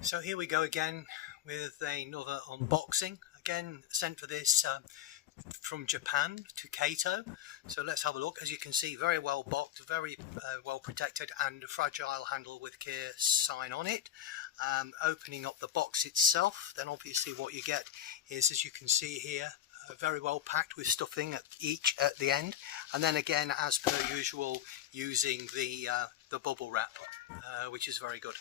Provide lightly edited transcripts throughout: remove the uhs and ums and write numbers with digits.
So here we go again with another unboxing, again sent for this from Japan to KATO. So let's have a look. As you can see, very well boxed, very well protected, and a fragile handle with care sign on it. Opening up the box itself, then obviously what you get is, as you can see here, very well packed with stuffing at the end, and then again, as per usual, using the bubble wrap, which is very good.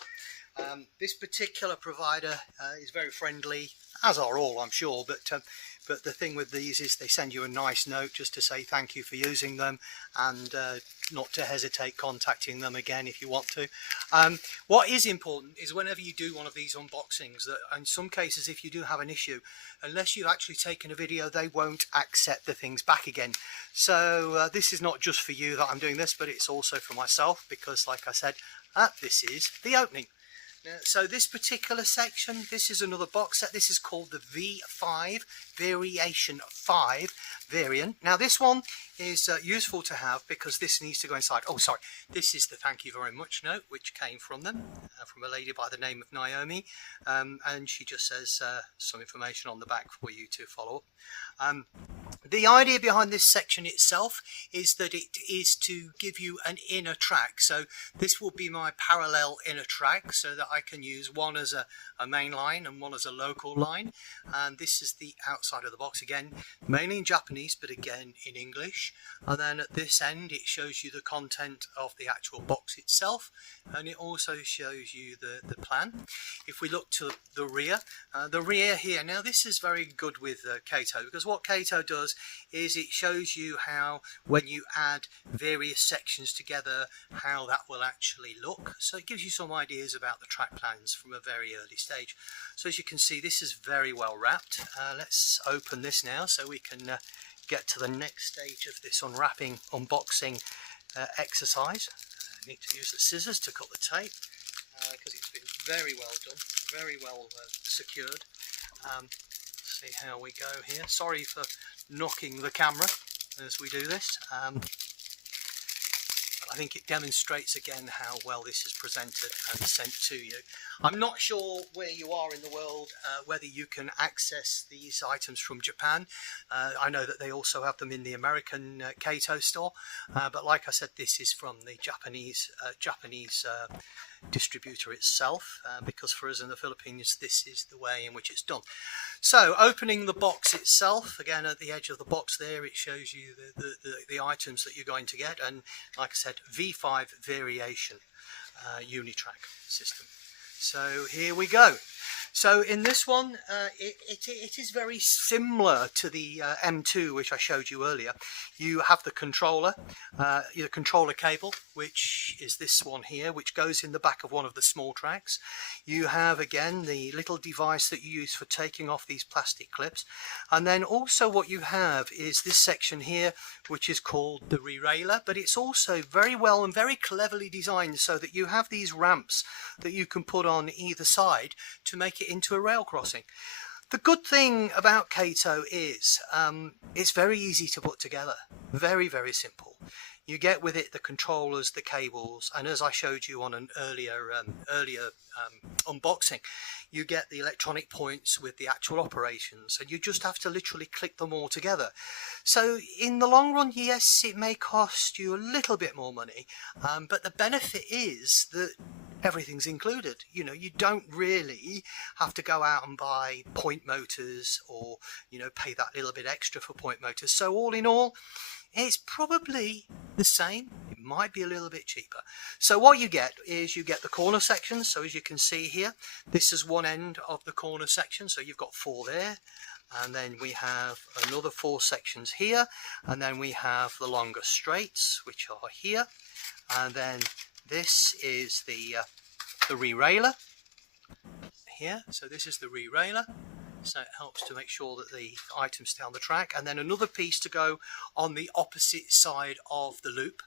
This particular provider is very friendly, as are all, I'm sure, but the thing with these is they send you a nice note just to say thank you for using them, and not to hesitate contacting them again if you want to. What is important is whenever you do one of these unboxings, that in some cases, if you do have an issue, unless you've actually taken a video, they won't accept the things back again. So this is not just for you that I'm doing this, but it's also for myself, because like I said, this is the opening. So this particular section, this is another box set. This is called the V5 Variation 5 variant. Now this one is useful to have because this needs to go inside. Oh, sorry, this is the thank you very much note, which came from them, from a lady by the name of Naomi, and she just says some information on the back for you to follow up. The idea behind this section itself is that it is to give you an inner track. So this will be my parallel inner track, so that I can use one as a main line and one as a local line. And this is the outside of the box, again mainly in Japanese, but again in English. And then at this end it shows you the content of the actual box itself, and it also shows you the plan. If we look to the rear here, now this is very good with KATO, because what KATO does is it shows you how, when you add various sections together, how that will actually look. So it gives you some ideas about the track plans from a very early stage. So as you can see, this is very well wrapped. Let's open this now so we can get to the next stage of this unboxing exercise. I need to use the scissors to cut the tape, because it's been very well done, very well secured. See how we go here. Sorry for knocking the camera as we do this. I think it demonstrates again how well this is presented and sent to you. I'm not sure where you are in the world, whether you can access these items from Japan. I know that they also have them in the American KATO store, but like I said, this is from the Japanese distributor itself, because for us in the Philippines, this is the way in which it's done. So opening the box itself, again at the edge of the box there, it shows you the items that you're going to get, and like I said, V5 variation unitrack system. So here we go. So in this one, it is very similar to the M2, which I showed you earlier. You have the controller, your controller cable, which is this one here, which goes in the back of one of the small tracks. You have, again, the little device that you use for taking off these plastic clips. And then also what you have is this section here, which is called the re-railer, but it's also very well and very cleverly designed so that you have these ramps that you can put on either side to make it into a rail crossing. The good thing about KATO is it's very easy to put together, very, very simple. You get with it the controllers, the cables, and as I showed you on an earlier unboxing, you get the electronic points with the actual operations, and you just have to literally click them all together. So in the long run, yes, it may cost you a little bit more money, but the benefit is that everything's included. You know, you don't really have to go out and buy point motors, or, you know, pay that little bit extra for point motors. So all in all, it's probably the same. It might be a little bit cheaper. So what you get is you get the corner sections. So as you can see here, this is one end of the corner section. So you've got 4 there. And then we have another 4 sections here. And then we have the longer straights, which are here. And then this is the re-railer here. So this is the re-railer. So it helps to make sure that the items stay on the track, and then another piece to go on the opposite side of the loop,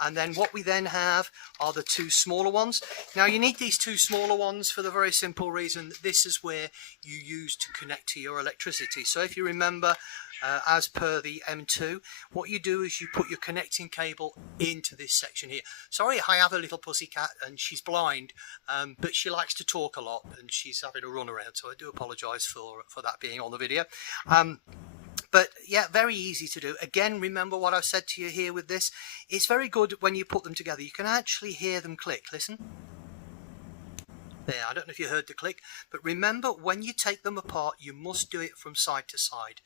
And then what we then have are the two smaller ones. Now you need these two smaller ones for the very simple reason that this is where you use to connect to your electricity. So if you remember, as per the M2, what you do is you put your connecting cable into this section here. Sorry, I have a little pussycat and she's blind, but she likes to talk a lot and she's having a run around, so I do apologise for that being on the video. But yeah, very easy to do. Again, remember what I've said to you here with this. It's very good when you put them together. You can actually hear them click. Listen. There, I don't know if you heard the click, but remember, when you take them apart, you must do it from side to side.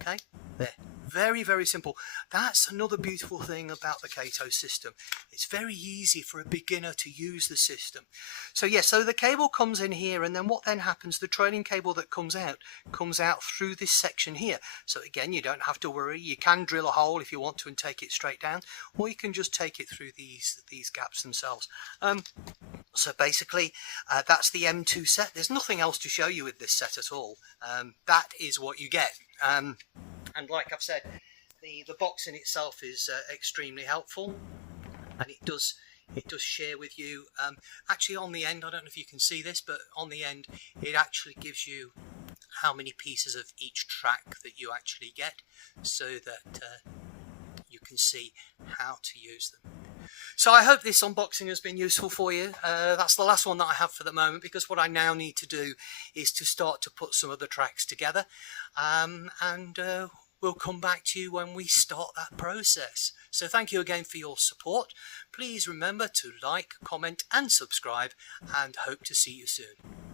Okay, there. Very, very simple. That's another beautiful thing about the KATO system. It's very easy for a beginner to use the system. So yes, so the cable comes in here, and then what then happens, the trailing cable that comes out through this section here. So again, you don't have to worry. You can drill a hole if you want to and take it straight down, or you can just take it through these gaps themselves. So basically, that's the M2 set. There's nothing else to show you with this set at all. That is what you get. And like I've said, the box in itself is extremely helpful, and it does share with you. Actually, on the end, I don't know if you can see this, but on the end, it actually gives you how many pieces of each track that you actually get, so that you can see how to use them. So I hope this unboxing has been useful for you. That's the last one that I have for the moment, because what I now need to do is to start to put some of the tracks together, and we'll come back to you when we start that process. So thank you again for your support. Please remember to like, comment and subscribe, and hope to see you soon.